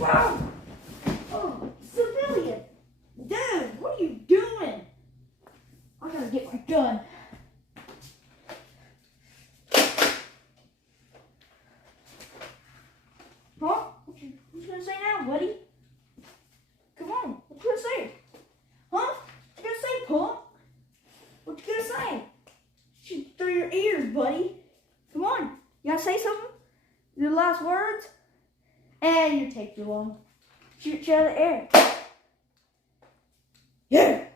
Whoa! Oh, civilian! Dude, what are you doing? I gotta get my gun. Huh? What you gonna say now, buddy? Come on, what you gonna say? Huh? What you gonna say, punk? What you gonna say? Shoot through your ears, buddy. Come on, you gotta say something? Your last words? And you take your one. Shoot you out of the air. Yeah!